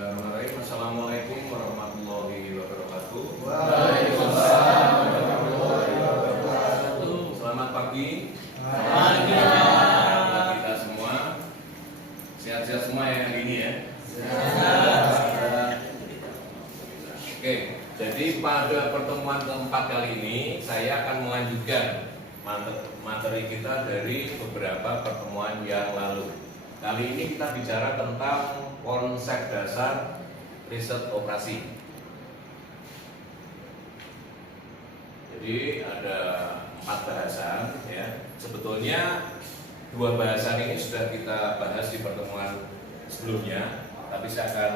Bismillahirrahmanirrahim. Assalamualaikum warahmatullahi wabarakatuh. Waalaikumsalam warahmatullahi wabarakatuh. Selamat pagi. Pagi. Kita semua sehat-sehat semua ya hari ini ya. Sehat. Oke, jadi pada pertemuan keempat kali ini saya akan melanjutkan materi kita dari beberapa pertemuan yang lalu. Kali ini kita bicara tentang konsep dasar riset operasi. Jadi ada 4 bahasan ya. Sebetulnya 2 bahasan ini sudah kita bahas di pertemuan sebelumnya, tapi saya akan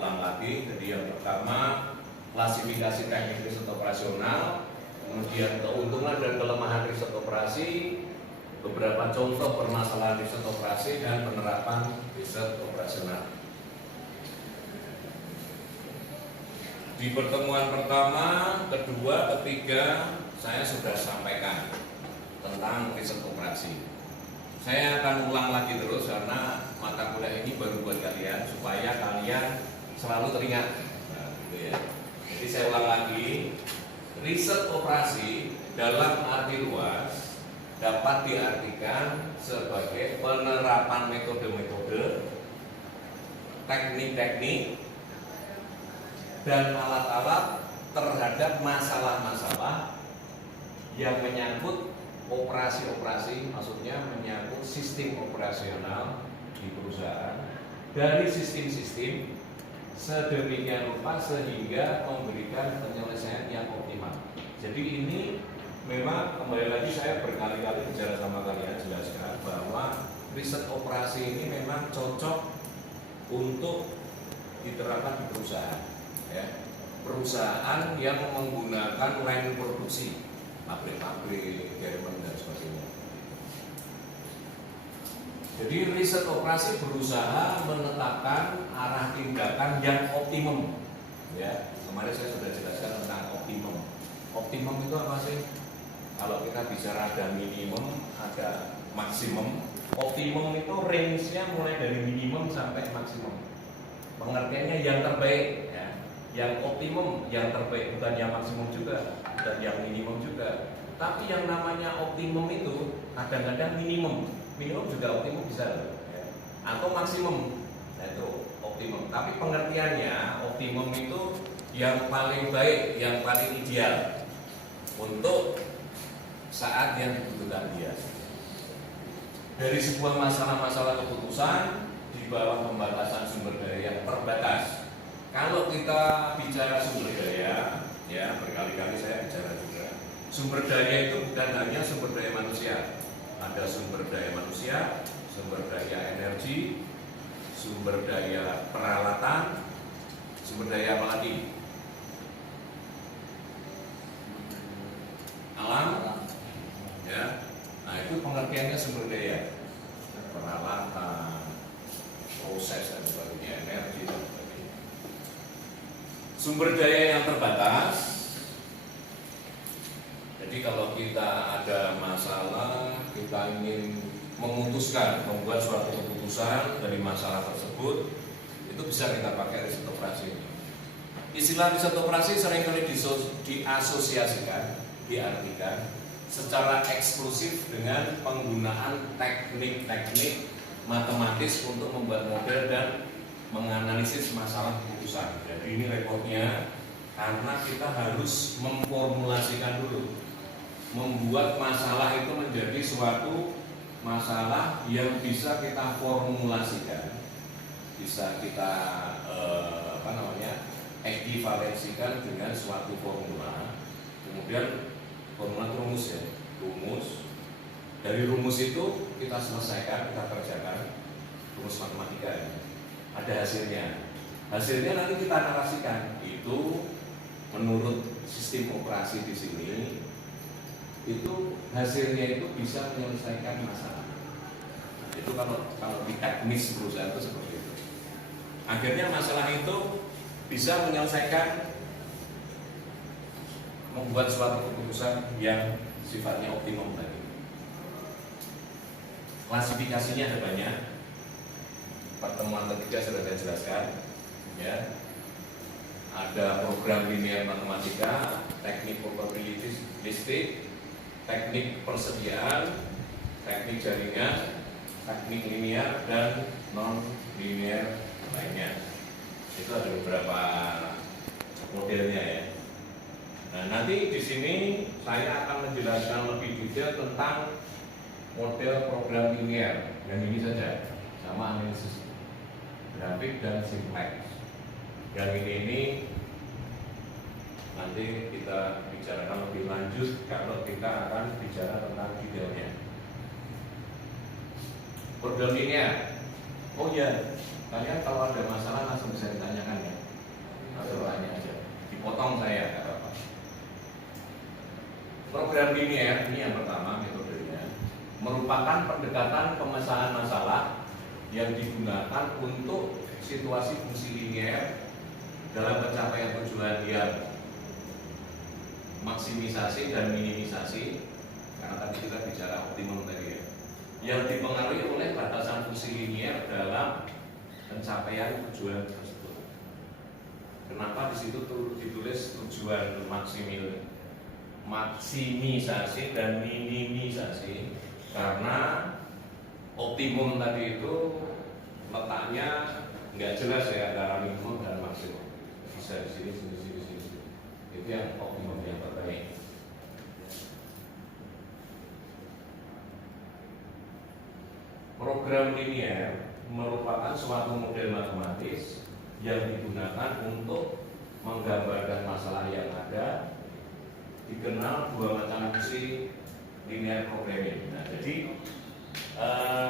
ulang lagi. Jadi yang pertama klasifikasi teknik riset operasional, kemudian keuntungan dan kelemahan riset operasi, beberapa contoh permasalahan riset operasi dan penerapan riset operasional. Di pertemuan pertama, kedua, ketiga saya sudah sampaikan tentang riset operasi. Saya akan ulang lagi terus karena mata kuliah ini baru buat kalian supaya kalian selalu teringat. Nah, gitu ya. Jadi saya ulang lagi, riset operasi dalam arti luas dapat diartikan sebagai penerapan metode-metode, teknik-teknik, dan alat-alat terhadap masalah-masalah yang menyangkut operasi-operasi, maksudnya menyangkut sistem operasional di perusahaan dari sistem-sistem sedemikian rupa sehingga memberikan penyelesaian yang optimal. Jadi ini memang kembali lagi saya berkali-kali bicara sama kalian jelaskan bahwa riset operasi ini memang cocok untuk diterapkan di perusahaan, ya. Perusahaan yang menggunakan line produksi, pabrik-pabrik, garment dan sebagainya. Jadi riset operasi berusaha menetapkan arah tindakan yang optimum, ya. Kemarin saya sudah jelaskan tentang optimum. Optimum itu apa sih? Kalau kita bicara ada minimum, ada maksimum. Optimum itu range-nya mulai dari minimum sampai maksimum. Pengertiannya yang terbaik, ya. Yang optimum, yang terbaik, bukan yang maksimum juga, dan yang minimum juga. Tapi yang namanya optimum itu kadang-kadang minimum. Minimum juga optimum bisa, ya. Atau maksimum, nah itu optimum. Tapi pengertiannya optimum itu yang paling baik, yang paling ideal untuk saat yang dibutuhkan dia. Dari sebuah masalah-masalah keputusan di bawah pembatasan sumber daya yang terbatas. Kalau kita bicara sumber daya, ya berkali-kali saya bicara juga. Sumber daya itu bukan hanya sumber daya manusia. Ada sumber daya manusia, sumber daya energi, sumber daya peralatan, sumber daya apa lagi? Alam. Ya, nah itu pengertiannya sumber daya, peralatan, proses dan sebagainya, energi dan sebagainya. Sumber daya yang terbatas. Jadi kalau kita ada masalah, kita ingin memutuskan, membuat suatu keputusan dari masalah tersebut, itu bisa kita pakai riset operasi. Istilah riset operasi seringkali diasosiasikan, diartikan secara eksklusif dengan penggunaan teknik-teknik matematis untuk membuat model dan menganalisis masalah keputusan. Jadi ini repotnya karena kita harus memformulasikan dulu, membuat masalah itu menjadi suatu masalah yang bisa kita formulasikan, bisa kita ekivalensikan dengan suatu formula. Kemudian formula rumus, ya, rumus. Dari rumus itu kita selesaikan, kita kerjakan rumus matematika, ya. Ada hasilnya. Hasilnya nanti kita narasikan. Itu menurut sistem operasi di sini, itu hasilnya itu bisa menyelesaikan masalah. Itu kalau di teknis perusahaan itu seperti itu. Akhirnya masalah itu bisa menyelesaikan, membuat suatu keputusan yang sifatnya optimum tadi. Klasifikasinya ada banyak. pertemuan ketiga sudah saya jelaskan, ya. Ada program linear matematika, teknik probabilistik, teknik persediaan, teknik jaringan, teknik linear dan non linear lainnya. Itu ada beberapa modelnya ya. Nah, nanti di sini saya akan menjelaskan lebih detail tentang model program linear. Dan ini saja, sama analisis grafik dan simplex. Yang ini nanti kita bicarakan lebih lanjut kalau kita akan bicara tentang detailnya. Program linear. Oh ya, kalian kalau ada masalah langsung bisa ditanyakan ya. Langsung tanya aja. Dipotong saya kata apa. Program linear ini yang pertama metodenya merupakan pendekatan pemecahan masalah yang digunakan untuk situasi fungsi linear dalam pencapaian tujuan yang maksimisasi dan minimisasi, karena tadi kita bicara optimum tadi ya, yang dipengaruhi oleh batasan fungsi linear dalam pencapaian tujuan tersebut. Kenapa di situ ditulis tujuan maksimisasi dan minimisasi? Karena optimum tadi itu letaknya nggak jelas ya antara minimum dan maksimum. Bisa di sini. Itu yang optimum yang terbaik. Program linear merupakan suatu model matematis yang digunakan untuk menggambarkan masalah yang ada. Dikenal dua macam fungsi linear programming. Nah, jadi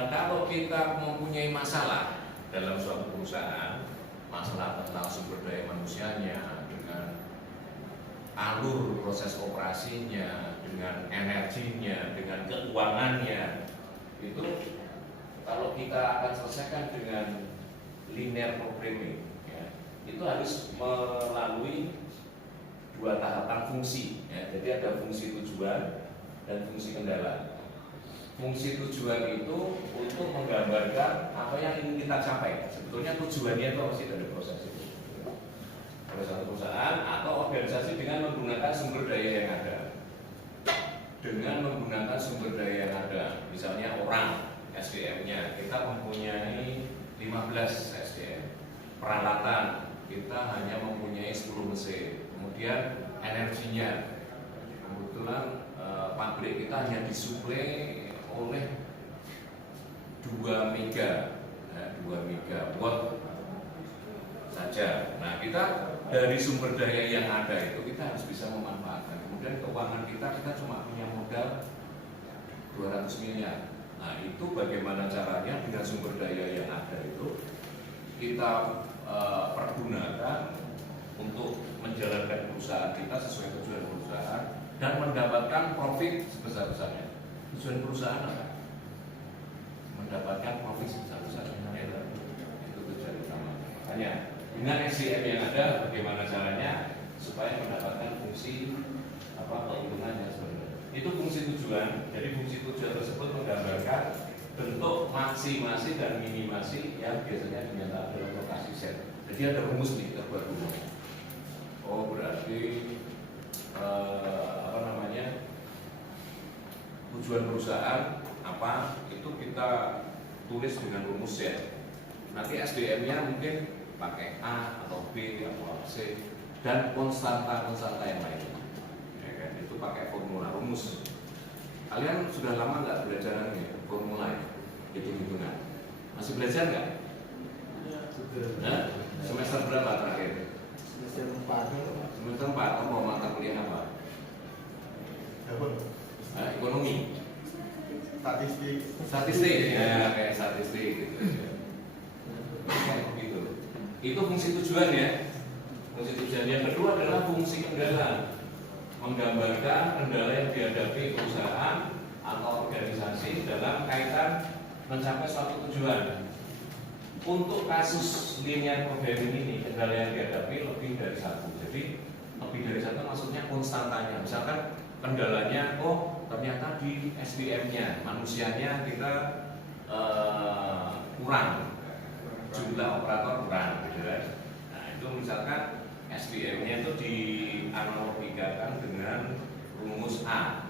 kalau kita mempunyai masalah dalam suatu perusahaan, masalah tentang sumber daya manusianya, dengan alur proses operasinya, dengan energinya, dengan keuangannya, itu kalau kita akan selesaikan dengan linear programming, ya, itu harus melalui dua tahapan fungsi. Ya. Jadi ada fungsi tujuan dan fungsi kendala. Fungsi tujuan itu untuk menggambarkan apa yang ingin kita capai. Sebetulnya tujuannya itu masih dari proses itu. Pada satu perusahaan atau organisasi dengan menggunakan sumber daya yang ada. Dengan menggunakan sumber daya yang ada, misalnya orang, SDM-nya, kita mempunyai 15 SDM. Peralatan, kita hanya mempunyai 10 mesin. Kemudian energinya, kebetulan pabrik kita hanya disuplai oleh 2 megawatt saja. Nah, kita dari sumber daya yang ada itu kita harus bisa memanfaatkan. Kemudian keuangan kita cuma punya modal 200 miliar. Nah, itu bagaimana caranya dengan sumber daya yang ada itu kita pergunakan untuk menjalankan perusahaan kita sesuai tujuan perusahaan dan mendapatkan profit sebesar-besarnya. Tujuan perusahaan apa? Mendapatkan profit sebesar-besarnya. Itu tujuan utama. Makanya dengan SDM yang ada, bagaimana caranya supaya mendapatkan fungsi keuntungan yang sebenarnya. Itu fungsi tujuan. Jadi fungsi tujuan tersebut menggambarkan bentuk maksimasi dan minimasi yang biasanya dinyatakan dalam lokasi set. Jadi ada rumus nih, terbuat rumus. Oh, berarti tujuan perusahaan apa itu kita tulis dengan rumus ya. Nanti SDM-nya mungkin pakai A atau B atau C dan konstanta yang lain. Ya kan? Itu pakai formula rumus. Kalian sudah lama nggak belajar formula hitung-hitungan? Masih belajar nggak? Nah, semester berapa terakhir? Semester 4. Semester 4. Mau mata kuliah apa? Ekonomi. Statistik ya, kayak statistik gitu. Kayak begitu. Itu fungsi tujuan ya. Fungsi tujuan yang kedua adalah fungsi kendala. Menggambarkan kendala yang dihadapi perusahaan atau organisasi dalam kaitan mencapai suatu tujuan. Untuk kasus linear programming ini, kendala yang dihadapi lebih dari satu. Jadi lebih dari satu maksudnya konstantanya. Misalkan kendalanya, ternyata di SDM-nya, manusianya kita kurang. jumlah operator kurang gitu kan. Nah itu misalkan SPM-nya itu dianalogikan dengan rumus A.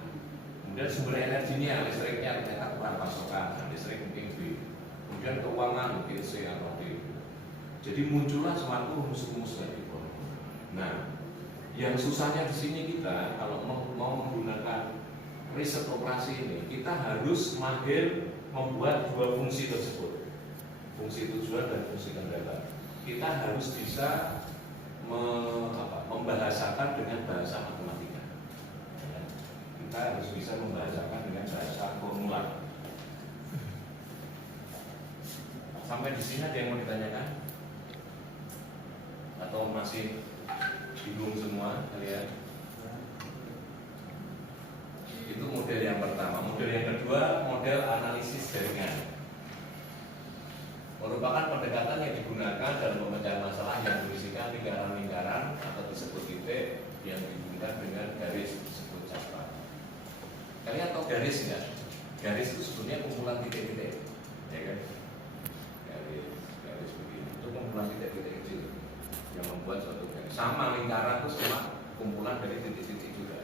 Kemudian sumber energinya, listriknya ternyata kurang pasokan, nah, listrik mungkin B. Kemudian keuangan mungkin C atau D. Jadi muncullah suatu rumus-rumus tadi. Nah, yang susahnya di sini kita kalau mau menggunakan riset operasi ini, kita harus mahir membuat dua fungsi tersebut, fungsi tujuan dan fungsi kendala. Kita harus bisa membahasakan dengan bahasa matematika. Kita harus bisa membahasakan dengan bahasa formula. Sampai di sini ada yang mau ditanyakan? Atau masih bingung semua kalian? Itu model yang pertama. Model yang kedua, model analisis jaringan. Merupakan pendekatan yang digunakan dalam pemecahan masalah yang berisikan lingkaran-lingkaran atau disebut titik yang dihubungkan dengan garis disebut cakram. Kalian tahu garis nggak? Garis itu sebenarnya kumpulan titik-titik, ya kan? Garis begini itu kumpulan titik-titik kecil yang membuat suatu garis. Sama lingkaran itu semua kumpulan dari titik-titik juga.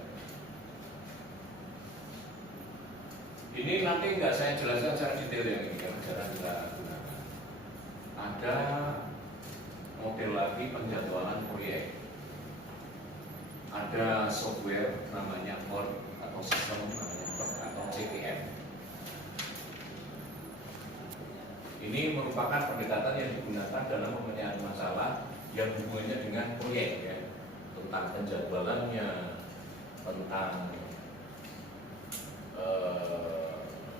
Ini nanti nggak saya jelaskan secara detail yang ini karena jarang kita gunakan. Ada model lagi penjadwalan proyek. Ada software namanya POR atau sistem namanya POR atau CPM. Ini merupakan pendekatan yang digunakan dalam pemecahan masalah yang hubungannya dengan proyek, ya, tentang penjadwalannya, tentang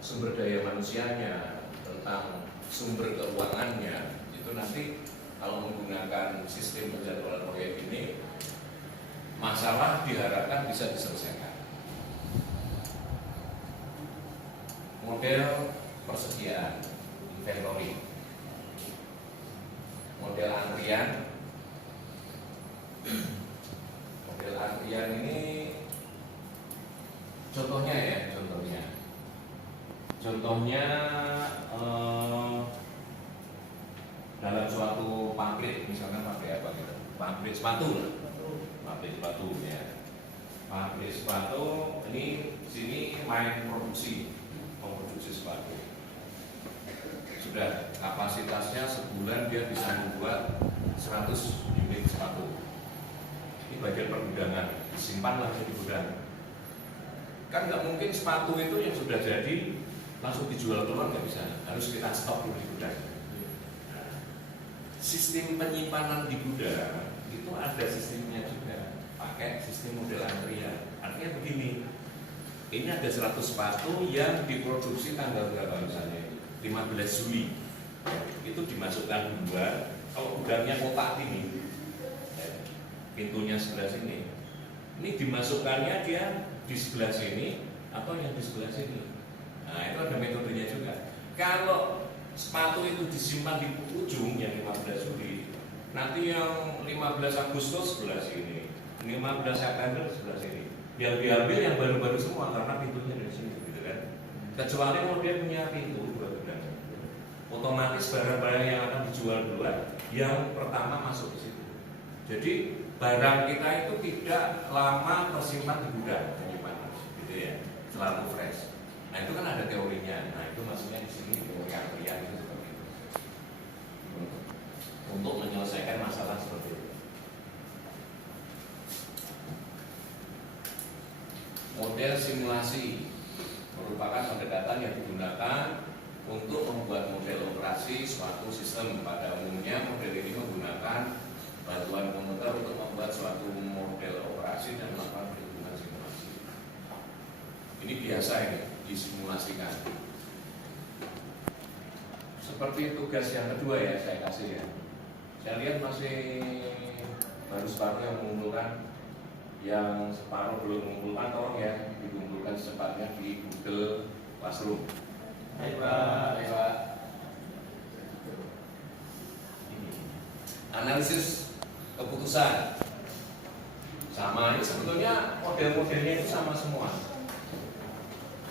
sumber daya manusianya, tentang sumber keuangannya. Itu nanti kalau menggunakan sistem penjadwalan proyek ini, masalah diharapkan bisa diselesaikan. Model persediaan, inventory, model antrian. Model antrian ini contohnya ya, contohnya dalam suatu pabrik, misalnya pabrik apa gitu, pabrik sepatu ya, pabrik sepatu ini sini main memproduksi sepatu. Sudah kapasitasnya sebulan dia bisa membuat 100 unit sepatu. Ini bagian pergudangan, disimpan langsung di gudang. Kan nggak mungkin sepatu itu yang sudah jadi langsung dijual keluar, nggak bisa, harus kita stok dulu di gudang. Sistem penyimpanan di gudang itu ada sistemnya juga, pakai sistem model antrian. Artinya begini, ini ada 100 sepatu yang diproduksi tanggal berapa misalnya, 15 Juli. Itu dimasukkan dua, kalau gudangnya kotak ini, pintunya sebelah sini, ini dimasukkannya dia di sebelah sini atau yang di sebelah sini. Nah itu ada metodenya juga. Kalau sepatu itu disimpan di ujung yang 15 Juli, nanti yang 15 Agustus sebelah sini, 15 September sebelah sini. Yang diambil yang baru-baru semua karena pintunya dari sini, gitu kan. Kecuali kalau dia punya pintu dua gudang, otomatis barang-barang yang akan dijual duluan yang pertama masuk ke situ. Jadi barang kita itu tidak lama tersimpan di gudang, gitu ya, selalu fresh. Nah itu kan ada teorinya. Nah itu maksudnya di sini teori antrian itu seperti itu. Untuk menyelesaikan masalah seperti itu. Model simulasi merupakan pendekatan yang digunakan untuk membuat model operasi suatu sistem. Pada umumnya model ini menggunakan bantuan komputer untuk membuat suatu model operasi dan melakukan perhitungan simulasi. Ini biasa ini disimulasikan. Seperti tugas yang kedua ya saya kasih ya. Saya lihat masih baru separuh yang mengumpulkan, yang separuh belum mengumpulkan, tolong ya dikumpulkan secepatnya di Google Classroom. Baik Pak. Analisis keputusan sama, ini sebetulnya model-modelnya itu sama semua.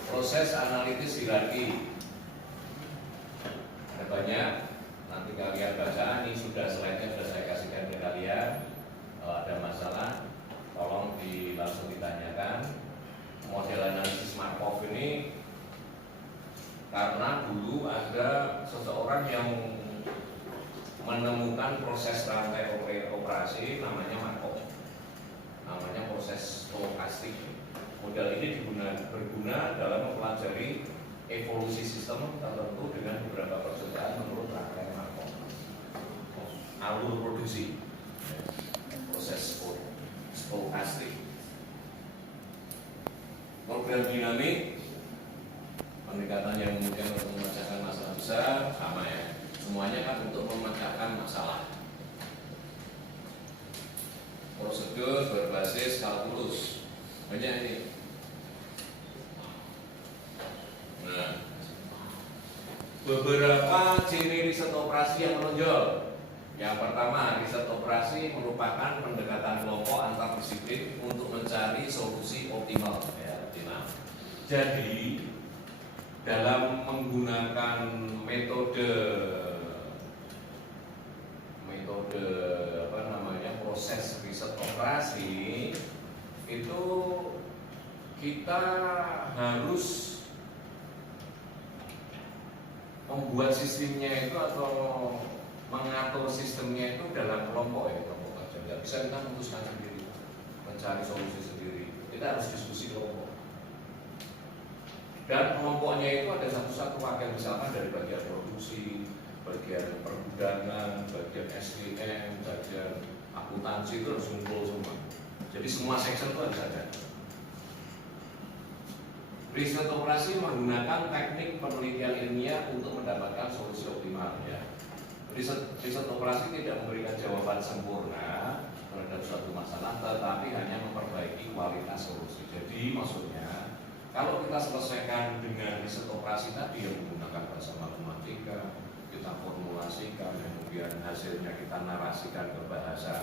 Proses analitis hierarki ada banyak, nanti seperti kalian baca, ini sudah slide-nya sudah saya kasihkan ke kalian. Kalau ada masalah, tolong langsung ditanyakan. Model analisis Markov ini karena dulu ada seseorang yang menemukan proses rantai operasi namanya Markov, namanya proses stokastik. Model ini berguna dalam mempelajari evolusi sistem tertentu dengan beberapa percobaan menurut rantai Markov. Alur produksi, proses stokastik. Program dinamik, pendekatan yang mungkin untuk memecahkan masalah besar, sama ya. Semuanya kan untuk memecahkan masalah. Prosedur berbasis kalkulus, banyak ini. Nah, beberapa ciri riset operasi yang menonjol. Yang pertama, riset operasi merupakan pendekatan kelompok antar disiplin untuk mencari solusi optimal. Ya, optimal. Jadi, dalam menggunakan metode proses riset operasi itu kita harus membuat sistemnya itu atau mengatur sistemnya itu dalam kelompok ya, kelompok kerja. Tidak bisa kita memutuskan sendiri, mencari solusi sendiri. Kita harus diskusi kelompok. Dan kelompoknya itu ada satu-satu wakil, misalkan dari bagian produksi, bagian pergudangan, bagian SDM, bagian akuntansi itu harus ngumpul semua. Jadi semua section itu harus ada. Riset operasi menggunakan teknik penelitian ilmiah untuk mendapatkan solusi optimal. Ya. Riset operasi tidak memberikan jawaban sempurna terhadap suatu masalah, tetapi hanya memperbaiki kualitas solusi. Jadi maksudnya, kalau kita selesaikan dengan riset operasi tadi yang menggunakan bahasa matematika, kita formulasikan, kemudian hasilnya kita narasikan ke bahasa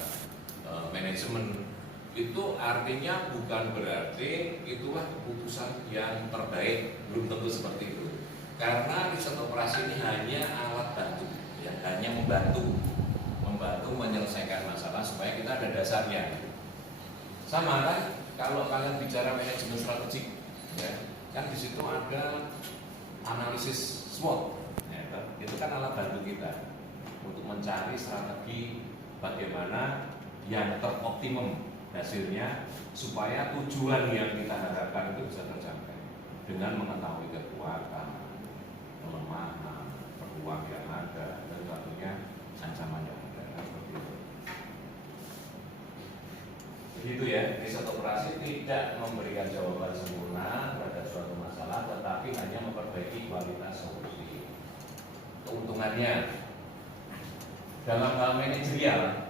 manajemen, itu artinya bukan berarti itulah keputusan yang terbaik, belum tentu seperti itu. Karena riset operasi ini hanya alat bantu, ya, hanya membantu menyelesaikan masalah supaya kita ada dasarnya. Sama kan kalau kalian bicara manajemen strategik, ya, kan di situ ada analisis SWOT, ya, kan? Itu kan alat bantu kita untuk mencari strategi bagaimana yang teroptimum hasilnya supaya tujuan yang kita harapkan itu bisa tercapai dengan mengetahui kekuatan, kelemahan, peluang yang ada, dan tentunya ancaman yang ada. Seperti itu. Begitu ya, riset operasi tidak memberikan jawaban sempurna terhadap suatu masalah, tetapi hanya memperbaiki kualitas solusi. Keuntungannya dalam hal manajerial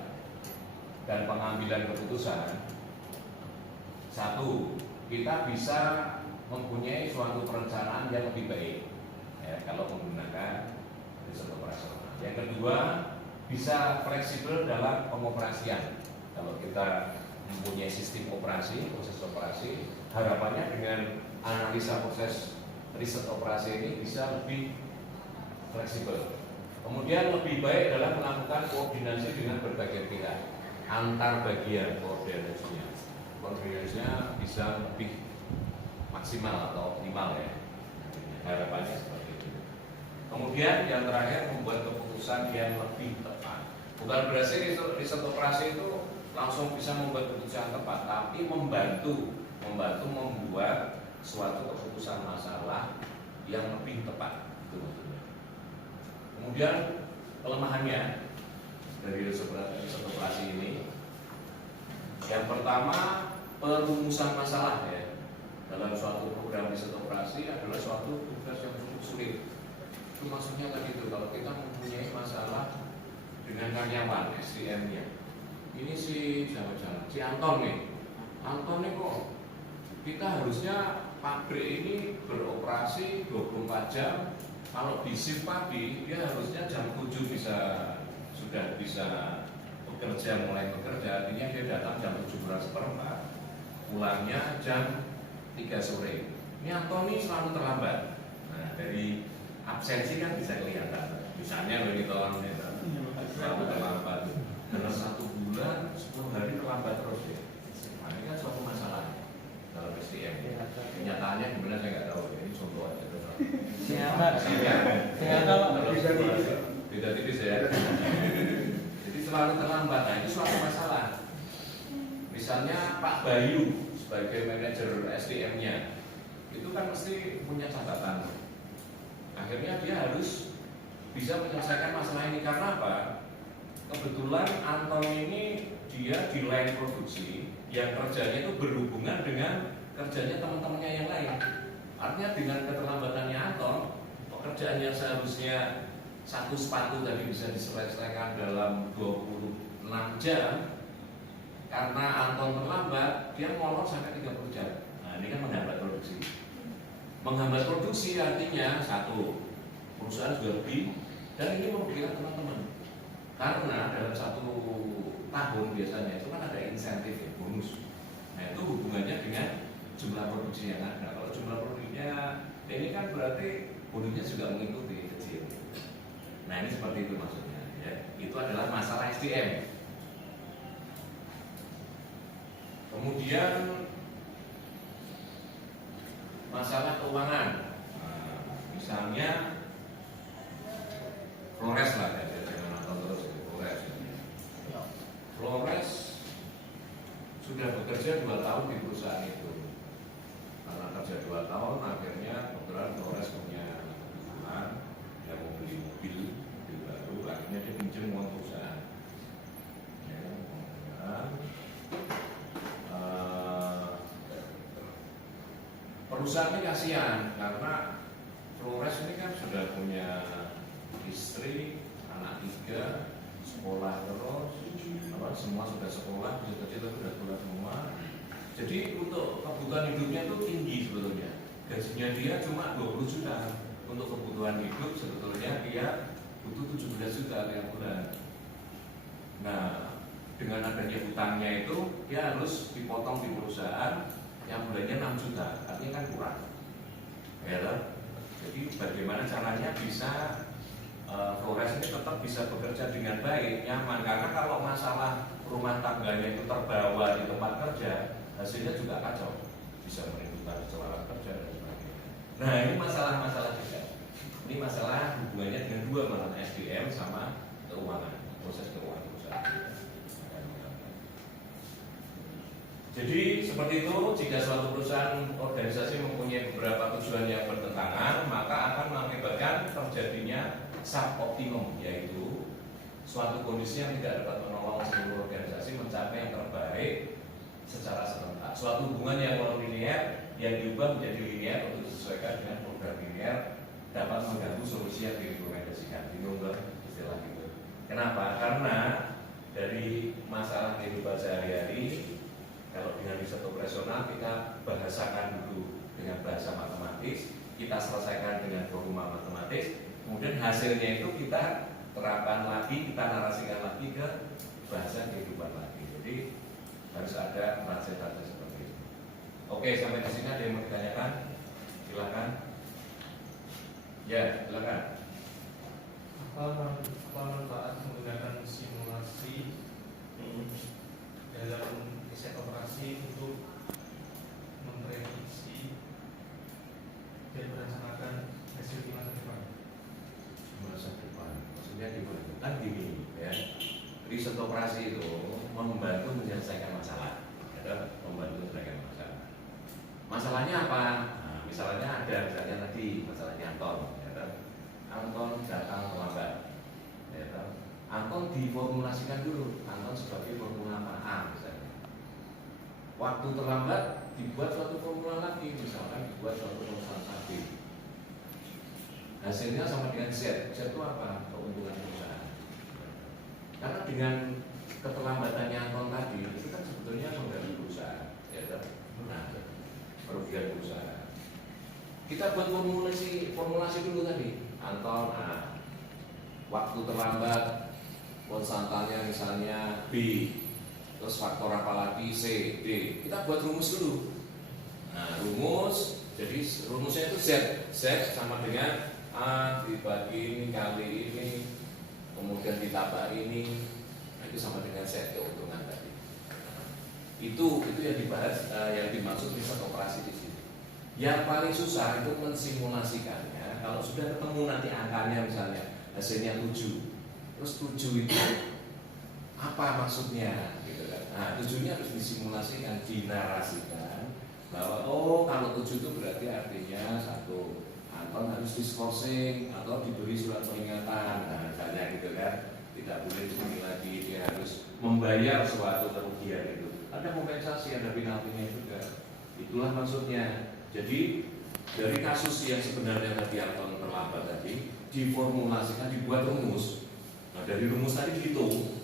dan pengambilan keputusan, satu, kita bisa mempunyai suatu perencanaan yang lebih baik, ya, kalau menggunakan riset operasional. Yang kedua, bisa fleksibel dalam pengoperasian. Kalau kita mempunyai sistem operasi, proses operasi, harapannya dengan analisa proses riset operasi ini bisa lebih fleksibel. Kemudian lebih baik dalam melakukan koordinasi dengan berbagai pihak, antar bagian koordinasinya bisa lebih maksimal atau optimal, ya, harapannya seperti itu. Kemudian yang terakhir, membuat keputusan yang lebih tepat. Bukan berarti riset operasi itu langsung bisa membuat keputusan tepat, tapi membantu membuat suatu keputusan masalah yang lebih tepat. Itu maksudnya. Kemudian kelemahannya dari riset operasi ini, yang pertama, perumusan masalah, ya. Dalam suatu program riset operasi adalah suatu tugas yang cukup sulit. Itu maksudnya tadi itu, kalau kita mempunyai masalah dengan karyawan SDM-nya, ini si jangan-jangan si Anton nih kok kita harusnya pabrik ini beroperasi 24 jam, kalau di shift pagi dia harusnya jam 7 sudah bisa mulai bekerja, artinya dia datang jam 7:04, pulangnya jam 3 sore. Ini Antoni selalu terlambat. Nah, dari absensi kan bisa kelihatan. Misalnya begitu, selalu terlambat. Dalam 1 bulan 10 hari terlambat terus ya. Nah, ini kan suatu masalah dalam SDM. Kenyataannya gimana saya nggak tahu. Ini contoh aja. Tidak tipis ya. Jadi selalu terlambat. Nah, itu suatu masalah. Misalnya Pak Bayu sebagai manajer SDM-nya itu kan mesti punya catatan. Akhirnya dia harus bisa menyelesaikan masalah ini karena apa? Kebetulan Anton ini dia di line produksi yang kerjanya itu berhubungan dengan kerjanya teman-temannya yang lain. Artinya dengan keterlambatannya Anton, pekerjaan yang seharusnya satu sepatu tadi bisa diselesaikan dalam 26 jam, karena Anton terlambat, dia molor sampai 30 jam. Nah, ini kan menghambat produksi. Menghambat produksi artinya satu, perusahaan juga rugi, dan ini merugikan teman-teman. Karena dalam 1 tahun biasanya itu kan ada insentif ya, bonus. Nah, itu hubungannya dengan jumlah produksi yang ada. Kalau jumlah produksinya ini kan berarti bonusnya juga mengikuti kecil. Nah, ini seperti itu maksudnya. Ya. Itu adalah masalah SDM. Kemudian masalah keuangan, misalnya Flores lah ya, jangan nonton terus Flores. Flores sudah bekerja 2 tahun di perusahaan itu. Karena kerja 2 tahun, akhirnya kebetulan Flores punya kebutuhan, dia mau beli mobil baru, akhirnya dia pinjam uang perusahaan. Ya, perusahaan ini kasihan karena Flores ini kan sudah punya istri, anak 3, sekolah terus, semua sudah sekolah, kecil-kecil sudah sekolah semua. Jadi untuk kebutuhan hidupnya itu tinggi sebetulnya. Gajinya dia cuma 20 juta untuk kebutuhan hidup, sebetulnya dia butuh 17 juta tiap bulan. Nah, dengan adanya hutangnya itu dia harus dipotong di perusahaan yang bulannya 6 juta, artinya kan kurang. Ya, jadi bagaimana caranya bisa Flores ini tetap bisa bekerja dengan baik, nyaman, karena kalau masalah rumah tangganya itu terbawa di tempat kerja, hasilnya juga kacau, bisa menimbulkan kecelakaan kerja dan sebagainya. Nah, ini masalah-masalah juga. Ini masalah hubungannya dengan 2 masalah SDM sama keuangan, proses keuangan perusahaan. Jadi seperti itu, jika suatu perusahaan organisasi mempunyai beberapa tujuan yang bertentangan, maka akan mengakibatkan terjadinya suboptimum, yaitu suatu kondisi yang tidak dapat menolong seluruh organisasi mencapai yang terbaik secara serentak. Suatu hubungan yang non-linear yang diubah menjadi linear untuk disesuaikan dengan program linear dapat mengganggu solusi yang direkomendasikan. Bingung nggak istilah itu? Kenapa? Karena dari masalah kehidupan sehari-hari, kalau dengan riset operasional kita bahasakan dulu dengan bahasa matematis, kita selesaikan dengan formula matematis, kemudian hasilnya itu kita terapkan lagi, kita narasikan lagi ke bahasa kehidupan lagi. Jadi harus ada bahasa-bahasa seperti itu. Oke, sampai di sini ada yang mau ditanyakan? Silakan. Ya, silakan. Apa manfaat menggunakan simulasi dalam riset operasi untuk memprediksi dan merencanakan hasil di masa depan? Masa depan, maksudnya gimana? Kan gini ya, riset operasi itu membantu menyelesaikan masalah, ada membantu menyelesaikan masalah. Masalahnya apa? Nah, misalnya tadi masalahnya Anton datang terlambat, Anton diformulasikan dulu, Anton sebagai formula apa A misalnya. Waktu terlambat dibuat suatu formula lagi, misalkan dibuat suatu formula B. Hasilnya sama dengan Z. Z itu apa? Keuntungan perusahaan. Karena dengan keterlambatannya Anton tadi itu kan sebetulnya mengganggu perusahaan, nah, merugikan perusahaan. Kita buat formulasi dulu tadi. Anton waktu terlambat konstantannya misalnya B, terus faktor apa lagi C, D. Kita buat rumus dulu. Nah, rumus, jadi rumusnya itu Z. Z sama dengan A dibagi ini kali ini kemudian ditambah ini, nah itu sama dengan set keuntungan tadi. Itu yang dibahas, yang dimaksud riset operasi di sini. Yang paling susah itu mensimulasikannya. Kalau sudah ketemu nanti angkanya, misalnya hasilnya 7, terus 7 itu apa maksudnya, gitu kan? Nah, 7-nya harus disimulasikan, dinarasikan bahwa oh kalau 7 itu berarti artinya satu Anton harus diskorsing atau diberi surat peringatan, nah misalnya gitu kan, tidak boleh diulangi lagi, dia harus membayar suatu kerugian itu. Ada kompensasi, ada penaltinya juga. Itulah maksudnya. Jadi dari kasus yang sebenarnya tadi Anton terlambat tadi diformulasikan, dibuat rumus. Nah dari rumus tadi dihitung,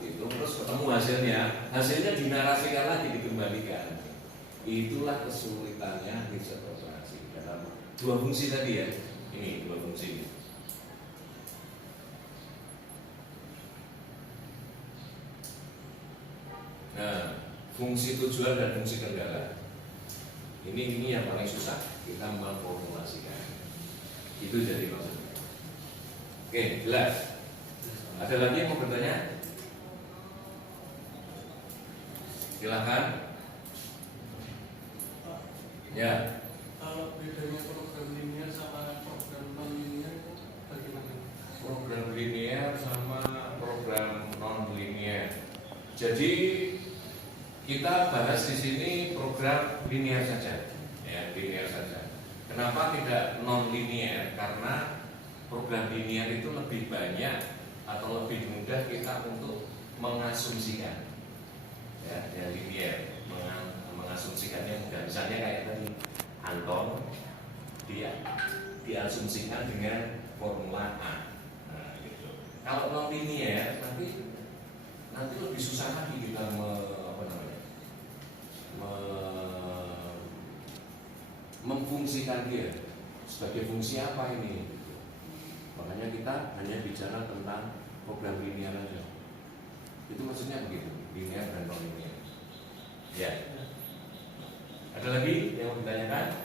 terus ketemu hasilnya dinarasikan lagi, dikembalikan. Itulah kesulitannya riset operasi dalam dua fungsi tadi ya. Ini dua fungsi. Nah, fungsi tujuan dan fungsi kendala. Ini yang paling susah kita memformulasikan. Itu jadi maksudnya. Oke, jelas. Ada lagi yang mau bertanya? Silakan. Ya. Kalau bedanya program linear sama program non linear bagaimana? Program linear sama program non linear. Jadi kita bahas di sini program linear saja, ya linear saja. Kenapa tidak non linear? Karena program linear itu lebih banyak atau lebih mudah kita untuk mengasumsikan, ya linear mengasumsikannya mudah. Misalnya kayak tadi Anton dia diasumsikan dengan formula A. Nah, gitu. Kalau non linear nanti lebih susah lagi kita memfungsikan dia sebagai fungsi apa ini. Makanya kita hanya bicara tentang program linear aja. Itu maksudnya begitu, linear dan non linear. Ya. Ada lagi yang mau ditanyakan?